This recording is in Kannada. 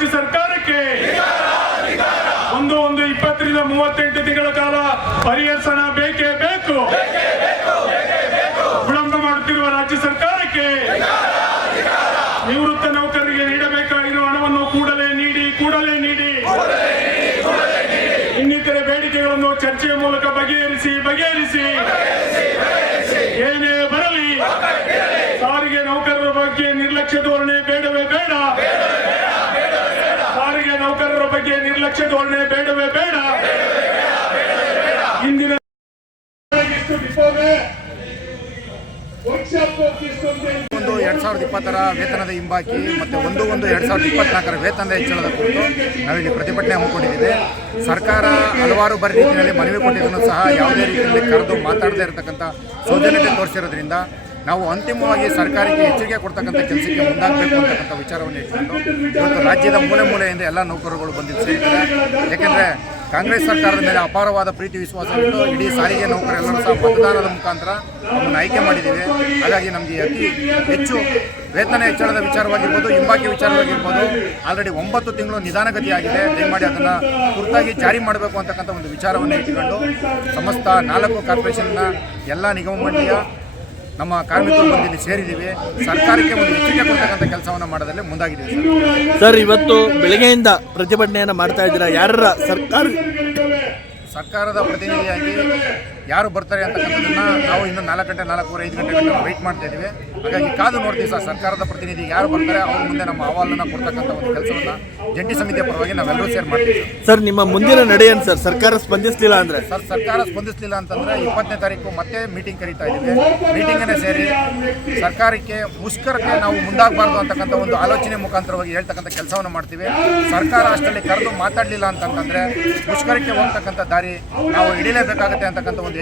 ರಾಜ್ಯ ಸರ್ಕಾರಕ್ಕೆ. ಒಂದು ಒಂದು, ಇಪ್ಪತ್ತರಿಂದ ಮೂವತ್ತೆಂಟು ತಿಂಗಳ ಕಾಲ ಪರಿಹಾರ ಬೇಕೇ ಬೇಕು. ವಿಳಂಬ ಮಾಡುತ್ತಿರುವ ರಾಜ್ಯ ಸರ್ಕಾರಕ್ಕೆ. ನಿವೃತ್ತ ನೌಕರರಿಗೆ ನೀಡಬೇಕಾಗಿರುವ ಹಣವನ್ನು ಕೂಡಲೇ ನೀಡಿ ಕೂಡಲೇ ನೀಡಿ. ಇನ್ನಿತರೆ ಬೇಡಿಕೆಗಳನ್ನು ಚರ್ಚೆಯ ಮೂಲಕ ಬಗೆಹರಿಸಿ ಬಗೆಹರಿಸಿ. ಏನೇ ಬರಲಿ, ಸಾರಿಗೆ ನೌಕರರ ಬಗ್ಗೆ ನಿರ್ಲಕ್ಷ್ಯ ಧೋರಣೆ ಬಗ್ಗೆ ನಿರ್ಲಕ್ಷ್ಯ ಧೋರಣೆ ಬೇಡವೇ ಬೇಡ. ಇಂದಿನ ಒಂದು ಎರಡು ಸಾವಿರದ ಇಪ್ಪತ್ತರ ವೇತನದ ಹಿಂಬಾಕಿ ಮತ್ತು ಒಂದು ಒಂದು ಎರಡು ಸಾವಿರದ ಇಪ್ಪತ್ನಾಲ್ಕರ ವೇತನದ ಹೆಚ್ಚಳದ ಕುರಿತು ನಾವಿಲ್ಲಿ ಪ್ರತಿಭಟನೆ ಹಮ್ಮಿಕೊಂಡಿದ್ದೇವೆ. ಸರ್ಕಾರ ಹಲವಾರು ಬಾರಿ ರೀತಿಯಲ್ಲಿ ಮನವಿ ಕೊಟ್ಟಿದ್ದನ್ನು ಸಹ ಯಾವುದೇ ರೀತಿಯಲ್ಲಿ ಕರೆದು ಮಾತಾಡದೇ ಇರತಕ್ಕಂಥ ಸೌಜನ್ಯತೆ ತೋರಿಸಿರೋದ್ರಿಂದ ನಾವು ಅಂತಿಮವಾಗಿ ಸರ್ಕಾರಕ್ಕೆ ಎಚ್ಚರಿಕೆ ಕೊಡ್ತಕ್ಕಂಥ ಕೆಲಸಕ್ಕೆ ಮುಂದಾಗಬೇಕು ಅಂತಕ್ಕಂಥ ವಿಚಾರವನ್ನು ಇಟ್ಕೊಂಡು ಇವತ್ತು ರಾಜ್ಯದ ಮೂಲೆ ಮೂಲೆಯಿಂದ ಎಲ್ಲ ನೌಕರರುಗಳು ಬಂದಿದ್ದು ಸೇರಿದ್ದಾರೆ ಯಾಕೆಂದರೆ ಕಾಂಗ್ರೆಸ್ ಸರ್ಕಾರದ ಮೇಲೆ ಅಪಾರವಾದ ಪ್ರೀತಿ ವಿಶ್ವಾಸ ಇಟ್ಟು ಇಡೀ ಸಾರಿಗೆ ನೌಕರೆಲ್ಲರೂ ಸಹ ಮತದಾನದ ಮುಖಾಂತರ ನಮ್ಮನ್ನು ಆಯ್ಕೆ ಮಾಡಿದ್ದೀವಿ. ಹಾಗಾಗಿ ನಮಗೆ ಅತಿ ಹೆಚ್ಚು ವೇತನ ಹೆಚ್ಚಳದ ವಿಚಾರವಾಗಿರ್ಬೋದು, ಹಿಂಬಾಕಿ ವಿಚಾರವಾಗಿರ್ಬೋದು. ಆಲ್ರೆಡಿ ಒಂಬತ್ತು ತಿಂಗಳು ನಿಧಾನಗತಿಯಾಗಿದೆ. ದಯಮಾಡಿ ಅದನ್ನು ತುರ್ತಾಗಿ ಜಾರಿ ಮಾಡಬೇಕು ಅಂತಕ್ಕಂಥ ಒಂದು ವಿಚಾರವನ್ನು ಇಟ್ಟುಕೊಂಡು ಸಮಸ್ತ ನಾಲ್ಕು ಕಾರ್ಪೊರೇಷನ್ನ, ಎಲ್ಲ ನಿಗಮ ಮಂಡಳಿಯ ನಮ್ಮ ಕಾರ್ಮಿಕರು ಬಂದು ಇಲ್ಲಿ ಸೇರಿದ್ದೀವಿ. ಸರ್ಕಾರಕ್ಕೆ ಒಂದು ಎಚ್ಚರಿಕೆ ಕೊಡ್ತಕ್ಕಂಥ ಕೆಲಸವನ್ನು ಮಾಡೋದರಲ್ಲಿ ಮುಂದಾಗಿದ್ದೀವಿ ಸರ್. ಇವತ್ತು ಬೆಳಗ್ಗೆಯಿಂದ ಪ್ರತಿಭಟನೆಯನ್ನು ಮಾಡ್ತಾ ಇದ್ದೀರಾ? ಯಾರ ಸರ್ಕಾರ ಸರ್ಕಾರದ ಪ್ರತಿನಿಧಿಯಾಗಿ ಯಾರು ಬರ್ತಾರೆ ಅಂತಕ್ಕಂಥದ್ದನ್ನ ನಾವು ಇನ್ನು ನಾಲ್ಕು ಗಂಟೆ ನಾಲ್ಕೂವರೆ ಐದು ಗಂಟೆ ಗಂಟೆ ವೆಯ್ಟ್ ಮಾಡ್ತಾ ಇದ್ದೀವಿ. ಹಾಗಾಗಿ ಕಾದು ನೋಡ್ತೀವಿ ಸರ್ ಸರ್ಕಾರದ ಪ್ರತಿನಿಧಿ ಯಾರು ಬರ್ತಾರೆ ಅವ್ರ ಮುಂದೆ ನಮ್ಮ ಅಹವಾಲನ್ನು ಕೊಡ್ತಕ್ಕಂಥ ಒಂದು ಕೆಲಸವನ್ನು ಜಂಟಿ ಸಮಿತಿಯ ಪರವಾಗಿ ನಾವೆಲ್ಲರೂ ಸೇರ್ ಮಾಡ್ತೀವಿ ಸರ್. ನಿಮ್ಮ ಮುಂದಿನ ನಡೆ ಏನು ಸರ್? ಸರ್ಕಾರ ಸ್ಪಂದಿಸಲಿಲ್ಲ ಅಂದರೆ? ಸರ್ ಸರ್ಕಾರ ಸ್ಪಂದಿಸಲಿಲ್ಲ ಅಂತಂದ್ರೆ ಇಪ್ಪತ್ತನೇ ತಾರೀಕು ಮತ್ತೆ ಮೀಟಿಂಗ್ ಕರೀತಾ ಇದ್ದೀವಿ. ಮೀಟಿಂಗನ್ನೇ ಸೇರಿ ಸರ್ಕಾರಕ್ಕೆ ಮುಷ್ಕರಕ್ಕೆ ನಾವು ಮುಂದಾಗಬಾರ್ದು ಅಂತಕ್ಕಂಥ ಒಂದು ಆಲೋಚನೆ ಮುಖಾಂತರವಾಗಿ ಹೇಳ್ತಕ್ಕಂಥ ಕೆಲಸವನ್ನು ಮಾಡ್ತೀವಿ. ಸರ್ಕಾರ ಅಷ್ಟರಲ್ಲಿ ಕರೆದು ಮಾತಾಡಲಿಲ್ಲ ಅಂತಂತಂದ್ರೆ ಮುಷ್ಕರಕ್ಕೆ ಹೋಗ್ತಕ್ಕಂಥ ದಾರಿ ನಾವು ಹಿಡಿಲೇಬೇಕಾಗುತ್ತೆ ಅಂತಕ್ಕಂಥ ಒಂದು